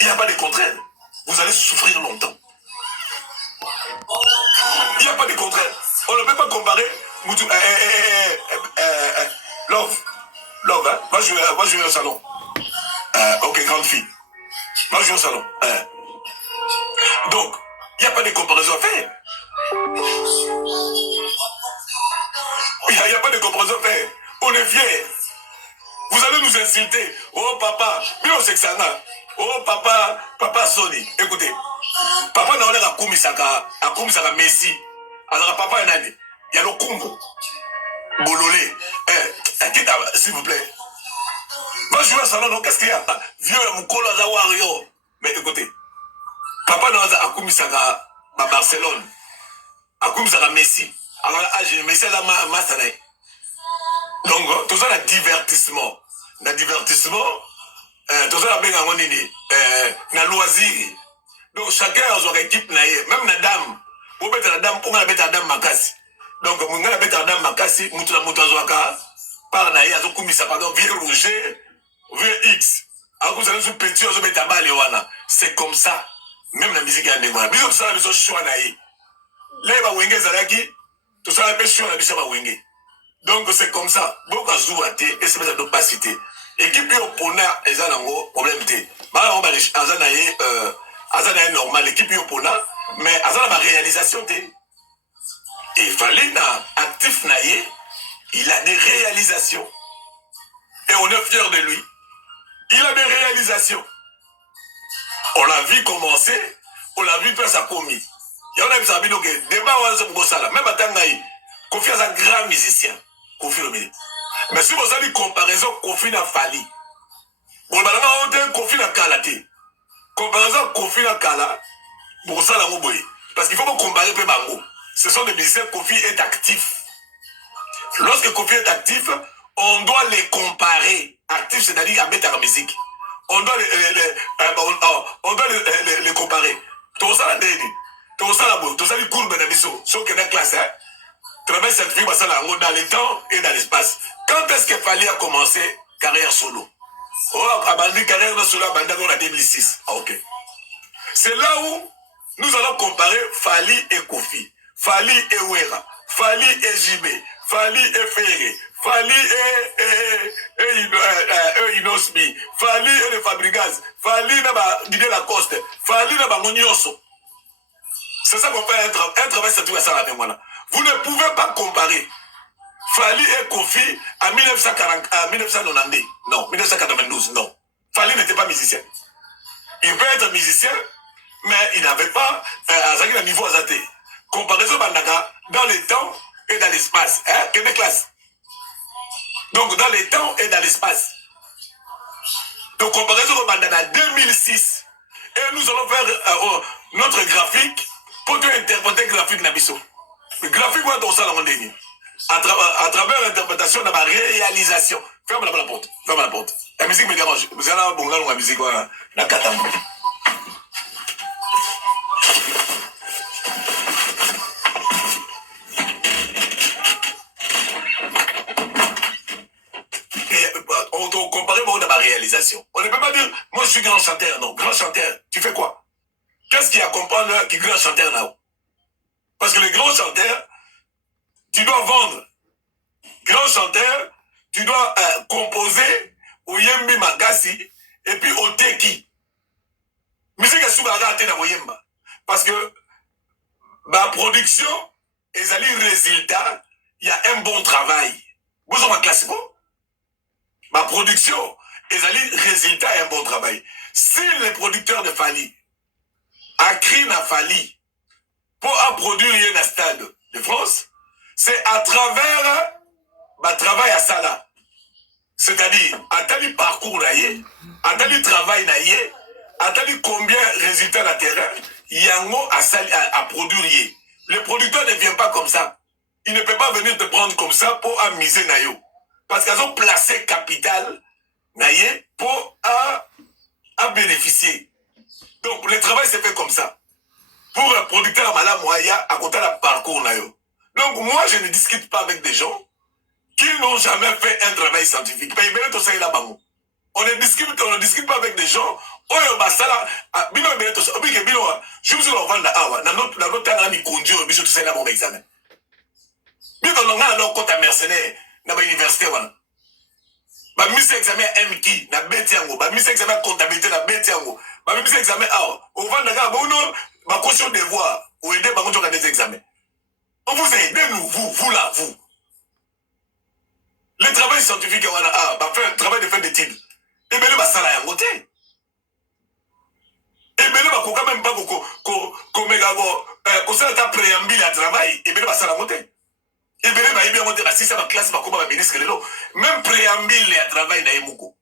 Il n'y a pas de contraire. Vous allez souffrir longtemps. Il n'y a pas de contraire. On ne peut pas comparer. Love, hein? Va jouer au salon. Ok, grande fille. Va jouer au salon. Donc, il n'y a pas de comparaison à faire. Il n'y a pas de comparaison à faire. On est fiers. Vous allez nous insulter. Oh papa, bien c'est que ça. Oh papa Sony. Écoutez, papa n'a pas à Messi. Alors papa il y a le Congo. Bololé. S'il vous plaît. Va jouer au salon, donc qu'est-ce qu'il y a? Vieux Moukolo Zawario. Mais écoutez, papa n'a pas à Barcelone. À Messi. Alors Messi là Massané. Donc, tout ça, le divertissement. Le divertissement, tout ça, le loisir. Donc, chacun a son équipe. Même la dame, pour mettre la dame, pour mettre la dame Makassi. Donc, pour mettre la dame Makassi, Moutoula Moutazouaka, par Naï, à Zokoumissa, pardon, vieux Rouget, vieux X. Alors, vous allez se péter, vous mettez à bas les Wana. C'est comme ça. Même la musique est en dévoile. Bisous, ça, bisous, choix Naï. Là, il va Wenge Zalaki, tout ça, il va choix, il va Wenge. Donc c'est comme ça. Beaucoup de joueurs et c'est pas de capacité. Équipe opponent ils ont un problème té. Bah on va normal l'équipe opponent mais ils ont la réalisation té. Et fallait na actif naïe, il a des réalisations et on est fier de lui. Il a des réalisations. On l'a vu commencer, on l'a vu faire sa commis. Il y en a qui savent donc débat on se pour ça là. Même à Tangaï, confiance à un grand musicien. Kofi Lomide. Mais si vous avez une comparaison, Kofi n'a fallu. Bon, on a Kofi n'a Kalate. Comparaison Kofi n'a Kala, pour ça, la mouboye. Parce qu'il faut pas comparer peu Bango. Ce sont des musiciens, Kofi est actif. Lorsque Kofi est actif, on doit les comparer. Actif, c'est-à-dire à mettre la musique. On doit les comparer. Tout ça, la déni. Tout ça, la boue. Tout ça, les courbes de l'amisso. Sauf qu'il y a une classe, hein. Travail certifié dans le temps et dans l'espace. Quand est-ce que Fali a commencé carrière solo? Oh, abandonné carrière solo en 2006. Ah, ok. C'est là où nous allons comparer Fali et Kofi, Fali et Wera, Fali et Jimé, Fali et Ferré, Fali et Inosmi, Fali et les Fabregas, Fali et Didier Lacoste, Fali et Monioso. C'est ça qu'on fait un travail certifié à la mémoire. Vous ne pouvez pas comparer Fali et Kofi en 1990. Non, 1992, non. Fali n'était pas musicien. Il peut être musicien, mais il n'avait pas un niveau azaté. Comparaison Bandaka dans le temps et dans l'espace. Hein? Quelle classe? Donc dans le temps et dans l'espace. Donc comparaison Bandaka 2006. Et nous allons faire notre graphique pour interpréter le graphique Nabiso. Le graphique va dans ça dans le à travers l'interprétation de ma réalisation. Ferme la porte. Ferme la porte. La musique me dérange. Vous allez avoir la musique, la katama. On compare beaucoup de ma réalisation. On ne peut pas dire, moi je suis grand chanteur. Non, grand chanteur, tu fais quoi? Qu'est-ce qui accompagne le grand chanteur là? Parce que le grand chanteur, tu dois vendre. Grand chanteur, tu dois composer au Yembi Magasi et puis au Teki. Musique est souvent raté dans Yemba. Parce que ma production, et les résultats, il y a un bon travail. Vous avez ma classe, ma production, et les résultats, un bon travail. Si les producteurs de Fali a créé na Fali pour produire un stade de France, c'est à travers le travail à Sala. C'est-à-dire, à tel parcours, à tel travail, à tel combien de résultats de terrain, il y a un mot à produire. Le producteur ne vient pas comme ça. Il ne peut pas venir te prendre comme ça pour amuser Nayo. Parce qu'ils ont placé capital pour bénéficier. Donc, le travail s'est fait comme ça. Pour un producteur malade moyen, à côté de parcours Nayo. Donc, moi, je ne discute pas avec des gens qui n'ont jamais fait un travail scientifique. On ne discute pas avec des gens oyo basala bino ebele to obike bino je vous le vendre awa na notre tanga mi conduire biso to sala bon examen biko longa na kota mercenaire na ba université wana ba mise examen MK na beti yango ba mise examen comptabilité na beti yango ba mise examen awa au vendre ga bono ba caution devoir ou aider ba konjoka des examens on vous aide nous vous là vous le travail scientifique wana ba faire travail de fin d'études ebele basala yango te ebele bakoka même pas komeka kosala ta préambule ya travail ebele basala yango te ebele bayebi yango te basisa baklasse bakoma baministre lelo même préambule ya travail na ye moko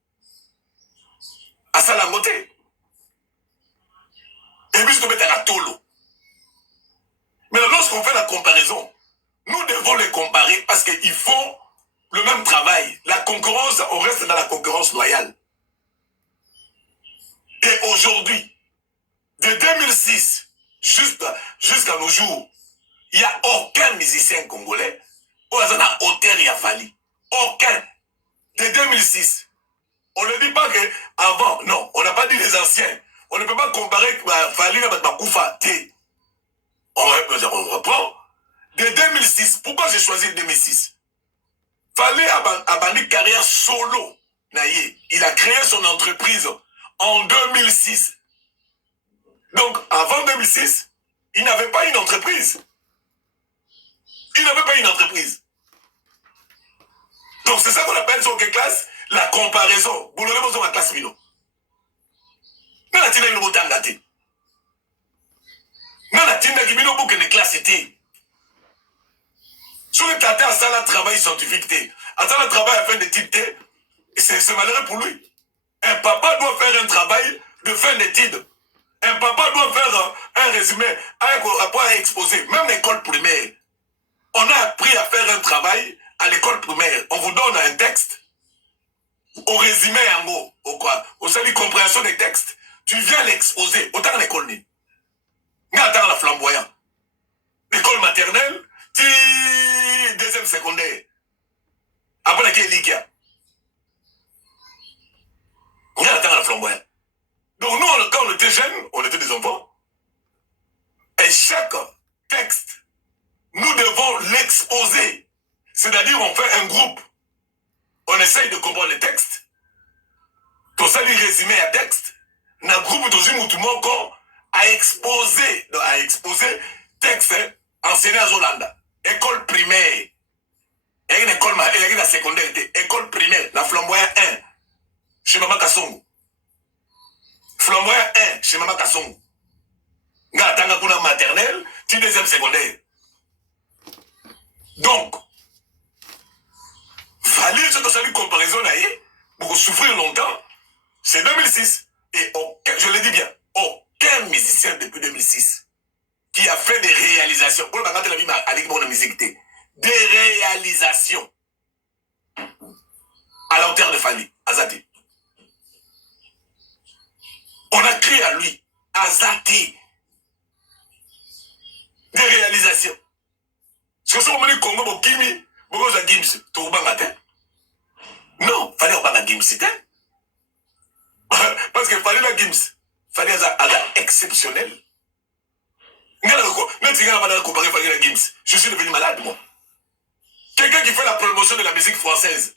asala yango te ebiso tobetaka tolo. Mais lorsqu'on fait la comparaison, nous devons les comparer parce qu'ils font le même travail. La concurrence, on reste dans la concurrence loyale. Et aujourd'hui, de 2006 jusqu'à nos jours, il n'y a aucun musicien congolais où il y a auteur et Fali. Aucun. De 2006. On ne dit pas qu'avant, non, on n'a pas dit les anciens. On ne peut pas comparer Fali avec Bakoufa. On reprend. De 2006. Pourquoi j'ai choisi 2006? Fali a une carrière solo. Il a créé son entreprise en 2006. Donc, avant 2006, il n'avait pas une entreprise. Il n'avait pas une entreprise. Donc, c'est ça qu'on appelle sur quelle classe? La comparaison. Vous l'avez besoin de la classe Mino. Mais la tina une tangate. Mais la tina qui mino boucle de classe était. Sur le tata à ça, le travail scientifique, à ça, le travail à fin d'études, c'est malheureux pour lui. Un papa doit faire un travail de fin d'études. Un papa doit faire un résumé, à exposer. Même l'école primaire. On a appris à faire un travail à l'école primaire. On vous donne un texte. Au résumé, en gros, au quoi? Au salut compréhension des textes. Tu viens l'exposer. Autant à l'école. Autant la flamboyant. L'école maternelle, deuxième secondaire. Après laquelle il y a. On attend la flamboyant. Donc nous, quand on était jeunes, on était des enfants. Et chaque texte, nous devons l'exposer. C'est-à-dire, on fait un groupe. On essaye de comprendre le texte. Tout ça, les résumés à texte. Un groupe de gens tout le monde a exposé texte enseigné à Zolanda. École primaire. Et une école la secondaire. École primaire. La flamboyant 1. Chez Maman Kassongo. Flamboyant 1. Chez Maman Kassongo. Ngatanga kuna maternelle. Tu deuxième secondaire. Donc, fallait que ça lui comparaison pour souffrir longtemps, c'est 2006. Et aucun, je le dis bien, aucun musicien depuis 2006 qui a fait des réalisations. Pour la vie avec mon musique, des réalisations à la hauteur de Fali, Azati. On a créé à lui, Azati, des réalisations. Parce que si on me dit Congo, Bokimi, Bogoza Gims, Tourbangate. Non, fallait Obanga Gims, c'était. Parce que fallait la Gims, fallait être exceptionnel. Je suis devenu malade, moi. Quelqu'un qui fait la promotion de la musique française.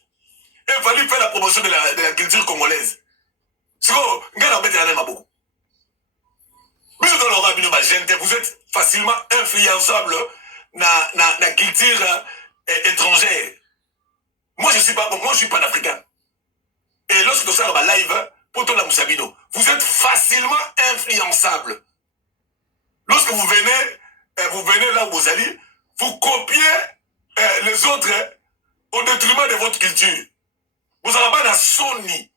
Il fallait faire la promotion de la culture congolaise. C'est quoi? Vous êtes facilement influençable dans la culture étrangère. Moi, je suis panafricain. Et lorsque vous êtes live, vous êtes facilement influençable. Lorsque vous venez là où vous allez, vous copiez les autres au détriment de votre culture. Vous n'avez pas la Sony.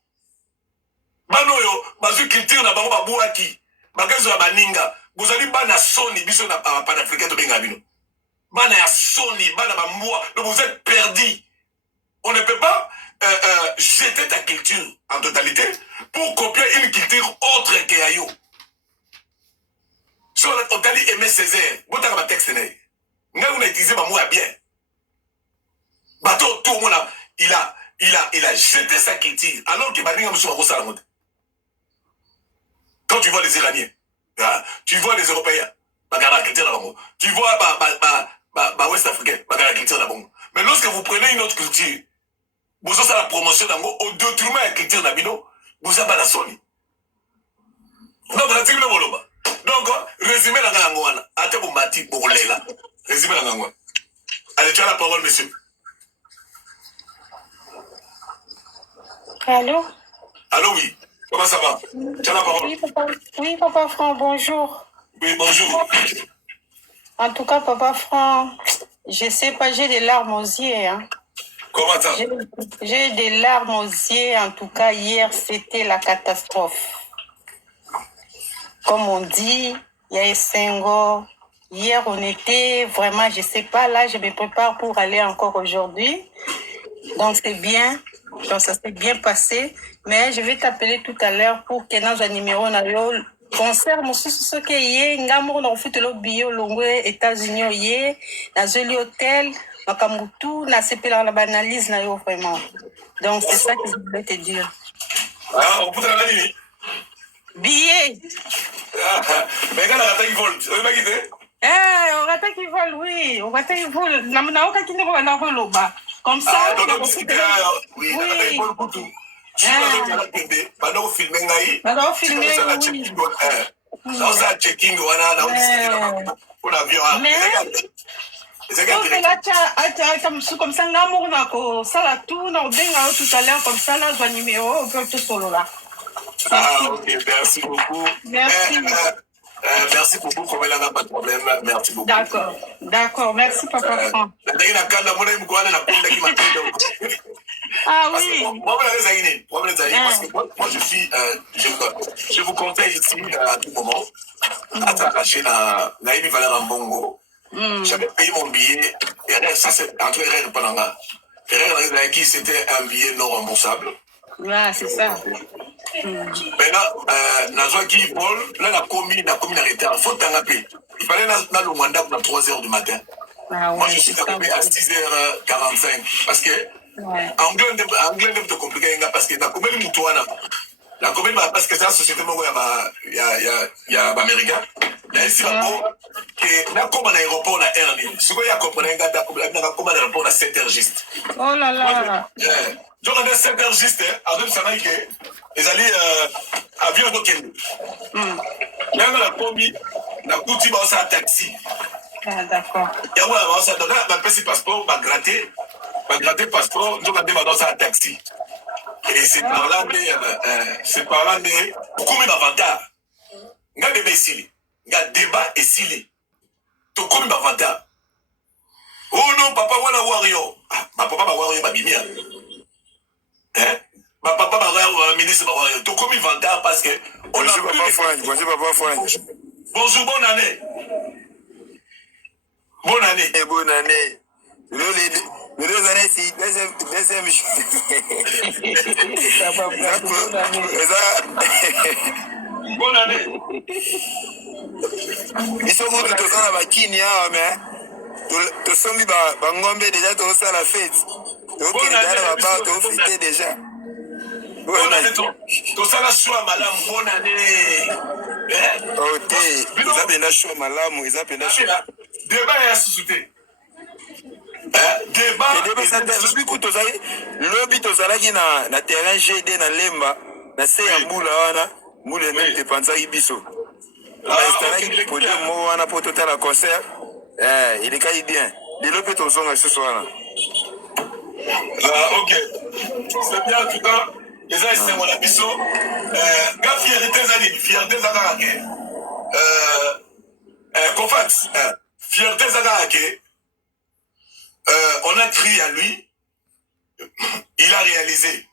Banoyo, bazu culture na bango babouaki. Bagazo ya baninga. Vous allez pas la Sony, biso na panafricain to bengabino. Bana ya Sony, bana bamoua. Donc vous êtes perdus. On ne peut pas jeter ta culture en totalité pour copier une culture autre que Ayo. Si on t'a dit Aimé Césaire, vous avez un texte. Vous avez utilisé ma mot bien. Bateau, tout le monde il a jeté sa culture alors que Baninga Moussou Mako Salamode. Quand tu vois les Iraniens, tu vois les Européens, tu vois West Africain, mais lorsque vous prenez une autre culture, vous avez la promotion au détriment de la culture d'Abino, vous avez la soni. Donc, résumé la gangouana, ate bombati pour là. Résumé la gangouana. Allez, tu as la parole, monsieur. Allô? Allô, oui. Comment ça va? Tu as la parole. Oui, papa Franck, bonjour. Oui, bonjour. En tout cas, papa Franck, je sais pas, j'ai des larmes aux yeux. Hein. Comment ça? J'ai des larmes aux yeux. En tout cas, hier, c'était la catastrophe. Comme on dit, il y a Senghor. Hier, on était vraiment, je sais pas, là, je me prépare pour aller encore aujourd'hui. Donc, c'est bien. Donc, ça s'est bien passé. Mais je vais t'appeler tout à l'heure pour que dans un numéro, on a eu concert, monsieur, ce que yé, ngamour, on a fait le bio, l'ongwe, États-Unis, yé, dans un hôtel, dans Kamutu, na CP, la banalise, na yo, vraiment. Donc, c'est ça que je voulais te dire. Ah, on peut travailler. Billet. Mais quand on a qui vole, on va quitter? On va qui vole, oui. On va qui vole. N'a pas qui ne va pas le bas. Comme ça. Oui, oui. Je suis pendant que filmer ngaï. Pendant que filmer ngaï. Dans un checking, voilà, on a vu un. Comme ça, l'amour n'a pas ça là tout, on a tout à l'heure comme ça là, le numéro, on peut tout solo là. Ah ok, merci beaucoup. Merci. Merci beaucoup, comme elle n'a pas de problème. Merci beaucoup. D'accord, merci papa Franck. Ah oui. Moi, je suis, je vous conseille ici à tout moment à t'arracher la valeur en bongo. J'avais payé mon billet. Et ça, c'est entre Erreur et Pananga. Erreur qui c'était un billet non remboursable. Ouais, c'est ça. Maintenant, Nazwa qui vole, là, la commune arrêtée. Il faut t'en appeler. Il fallait dans le mandat pour 3 h du matin. Ah, ouais, moi, je suis arrivé à 6h45. Parce que, anglais de compliqué, parce que la commune Moutouana, la commune, parce que c'est la société, il y a américain. Là, ici, la commune aéroport, la RN. Ce qu'il y a compris, la commune aéroport, la 7h juste. Oh là là. Donc, on a 7h juste, avec ça, ils allaient avion de Kenya. Là, on a commis, la coutume, on a un taxi. Ah, d'accord. Il y a un ça donne un petit passeport, va gratter passeport, nous on a dans un taxi. Et c'est par là de comme avantage. Il y a des ici, il y a débat ici. Tout comme avantage. Oh non, papa, voilà Wario. Ma papa va Wario, ma bimia. Hein? Ma papa va Wario, ministre va Wario. Tout comme avantage parce que. Bonjour papa Franck, bonjour papa Franck. Bonjour, bonne année. Bonne année. Et bonne année. Les 2 années, c'est deuxième bonne année. Ils sont tous dans la Kini, mais tu sommes bangombe déjà tous à la fête. Donc il est fêté déjà. Bonne année. Tout ça la choix madame, bonne année. OK, ils ont bien choix madame, ils ont bien choix. Débat est associé. Débat depuis que lobby tozalaki na terrain GD na Lemba na se ya mbula wana mbula même te panzaki biso installaki podium mo wana po totala concert il est bien lelo pe tozonga ce soir là. OK, c'est bien en tout cas les gens c'est mon biso ga fierté zaka Kofax fierté zaka on a crié à lui, il a réalisé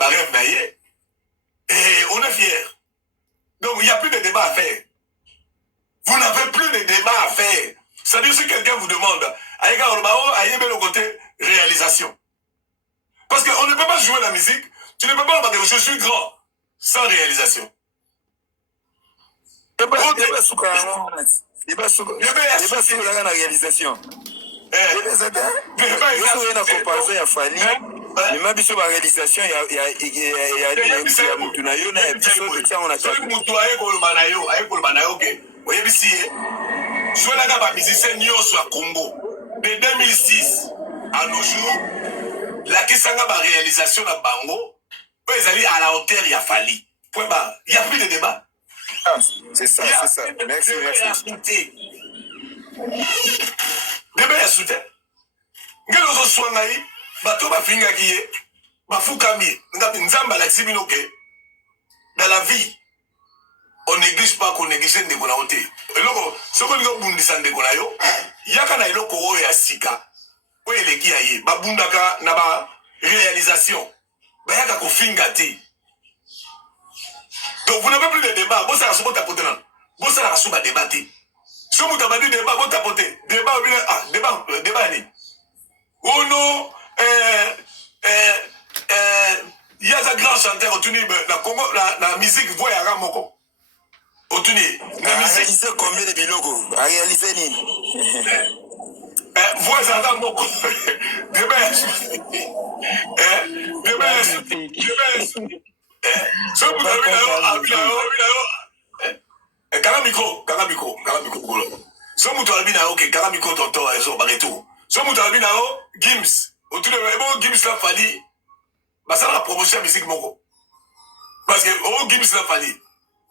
ma rêve naïe, et on est fiers. Donc il n'y a plus de débat à faire. Vous n'avez plus de débat à faire. C'est-à-dire si quelqu'un vous demande, Aïga Orbao, Aïebe le côté réalisation. Parce qu'on ne peut pas jouer la musique, tu ne peux pas dire je suis grand, sans réalisation. Il n'y a pas de réalisation. Il y a une comparaison à Fali. Mais ma biso ba réalisation ya mutu na yo na ya biso tia on a ça mutu aye ko banayo ke oyebisi soit là ba musicien nyonso à Congo de 2006 à nos jours la kisanga ba réalisation na bango peut ezali à la hauteur ya Fali point barre il y a plus de débat. C'est ça. Merci. Débat ya soutien ngelo zo swangai bato bafinga kiye bafukami nzamba la timinoke dans la vie on néglige pas qu'on néglige ndeko na ote eloko soko lingo bundisa ndeko na yo yaka na eloko oyo ya sika oyo eleki ya ye babundaka na ba réalisation bayaka kofinga te. Donc vous n'avez plus de débat bon ça soko tapoter nan bon ça la suba débattre si vous avez dit débat bon tapoter débat ni oh non il y a un grand chanteur au Tunisie la Congo la musique voit ya moko au Tunisie la musique réalisé combien de biloko a réalisé ni voix ya moko débat so vous avez kala micro so mutu albi na ok kala micro tonto ezo bareto so mutu albi na Gims autour de Gims la Fali ça la promotion musique moko parce que Gims la Fali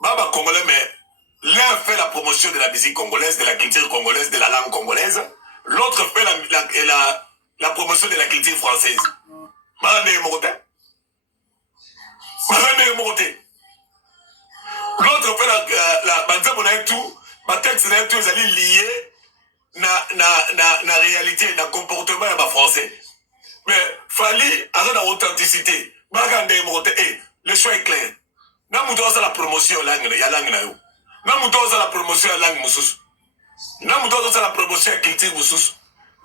baba congolais mais l'un fait la promotion de la musique congolaise de la culture congolaise de la langue congolaise l'autre fait la promotion de la culture française l'autre fait la banzamo na tout ma texte na tout ils allaient lier na réalité na comportement ya ba français mais Fali a une authenticité le choix est clair na muto za la promotion ya langue na yo na muto za la promotion ya langue mususu na muto za la promotion ya culture mususu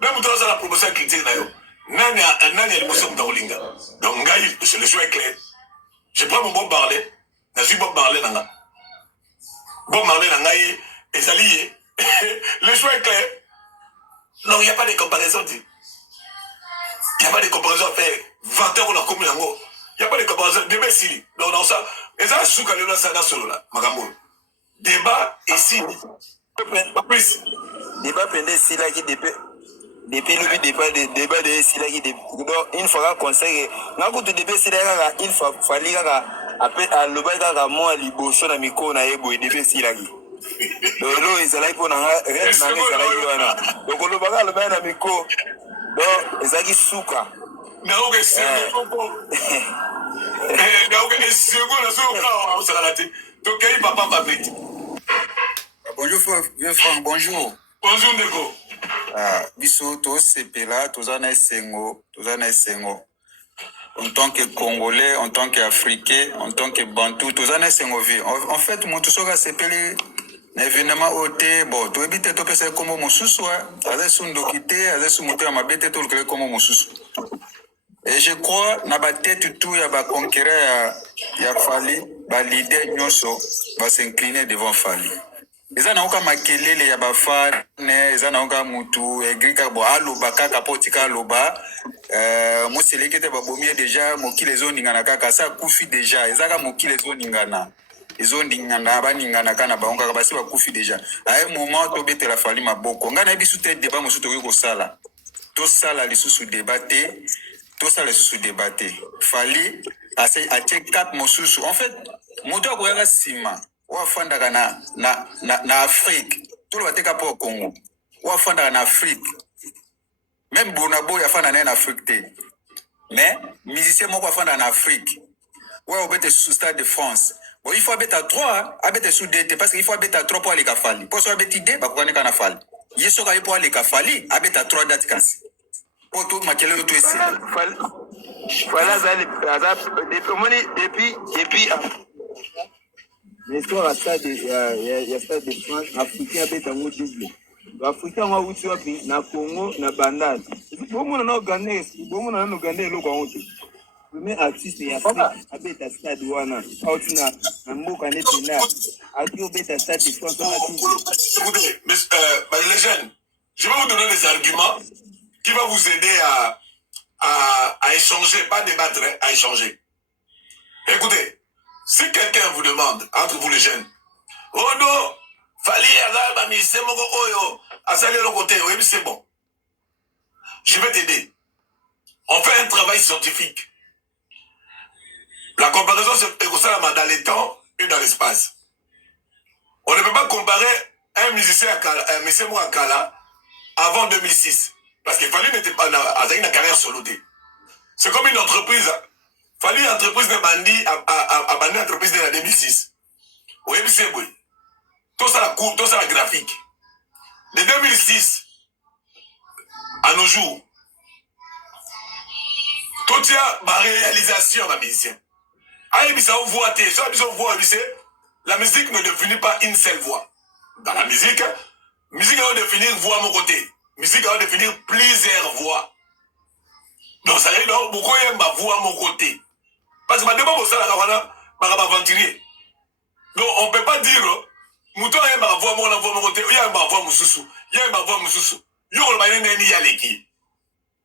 na muto za la promotion ya culture na yo nani alimuso mtaolinga donc ngai le choix est clair je prends mon bon parler na suis bon parler nanga bon parler nanga et alliés le choix est clair. Non, il n'y a pas de comparaison. Il n'y a pas de comparaison à faire. 20 heures, on a commis l'ango. Il n'y a pas de comparaison. Débat ici. Donc, dans ça, et ça, je suis allé dans ça, dans ce là. Magambo. Débat ici. Pas plus. Débat pendant ici, là, qui depuis le débat de ici, là, qui donc, une fois qu'on conseille, n'a pas de débat ici, là, il fallait, après, à l'obéda, à moi, l'ibosho, na miko, na ebo, et débat ici, là, lolo ezalaki mpo nanga rete nanga ezalaki wana donc olobaka alobai na miko donc ezalaki suka naoka esengo nazoyoka osala te tokei papa papeti. Bonjour vieux Franck, bonjour. Bonjour ndeko. Biso tosepela toza na esengo en tant que Congolais, en tant qu'Africain, en tant que Bantou, toza na esengo vie. En fait, moto soka sepeli événement OT, bon, tu habites tout ça comme mon sous-soi, avec son docité, avec son moteur à ma bête, tout le comme mon sous. Et je crois, na ba tête tout, ya ba conquérir, ya Fali, ba leader nyonso, va s'incliner devant Fali. Eza na oka makelele ya ba fan, eza na oka mutu, egrika bo aloba kaka potika aloba, moselekete ba bomie déjà, mokile zo ningana kaka, sa kufi déjà, eza ka mokile zo ningana. Ils ont dit que kana baonga basi bakufi déjà à un moment to betela Fali maboko ngana bisu te débat mosu to ko sala to sala li susu débatté to sala susu débatté Fali a check cap mosusu en fait moto ko yaka sima wa fanda kana na Afrique tout le bateka pour Congo wa fanda na Afrique même Bonabo ya fanda na Afrique te mais musicien moko fanda na Afrique wa obete sous stade de France. Bon, il faut habiter à 3, habiter sous DT, parce qu'il faut habiter à 3 pour aller à Fali. Pour habiter D, bah, pour aller à Fali. Il faut aller pour aller à Fali, habiter à 3 dates. Pour tout, ma quelle autre ici. Voilà, depuis, l'histoire à stade de France, Africain habite en double. Africain, on va vous tuer, na Congo, na Bandaz. Bon, on a gagné, le grand. Premier artiste et Afrique avec ta stade wana autina na mboka netina akio beta stade de France. Écoutez, les jeunes, je vais vous donner des arguments qui vont vous aider à échanger, pas débattre, hein, à échanger. Écoutez, si quelqu'un vous demande, entre vous les jeunes, oh non, c'est bon. Je vais t'aider. On fait un travail scientifique. La comparaison, c'est dans les temps et dans l'espace. On ne peut pas comparer un musicien à Kala avant 2006. Parce que Fali n'était pas dans une carrière solo. C'est comme une entreprise. Fali une entreprise de Bandi à Bandi entreprise de 2006. Oui, c'est bon. Tout ça la courbe, tout ça la graphique. De 2006 à nos jours, tout ça ma réalisation, ma musicien. La musique ne définit pas une seule voix. Dans la musique va définir voix à mon côté. Musique va définir plusieurs voix. Donc ça veut dire beaucoup aiment ma voix à mon côté. Parce que ma débat pour ça la aventurier. Donc on peut pas dire mouton aime ma voix à mon côté, il y a ma voix moussou, il y a ma voix moussou. Yo le baïné n'est ni yaleki.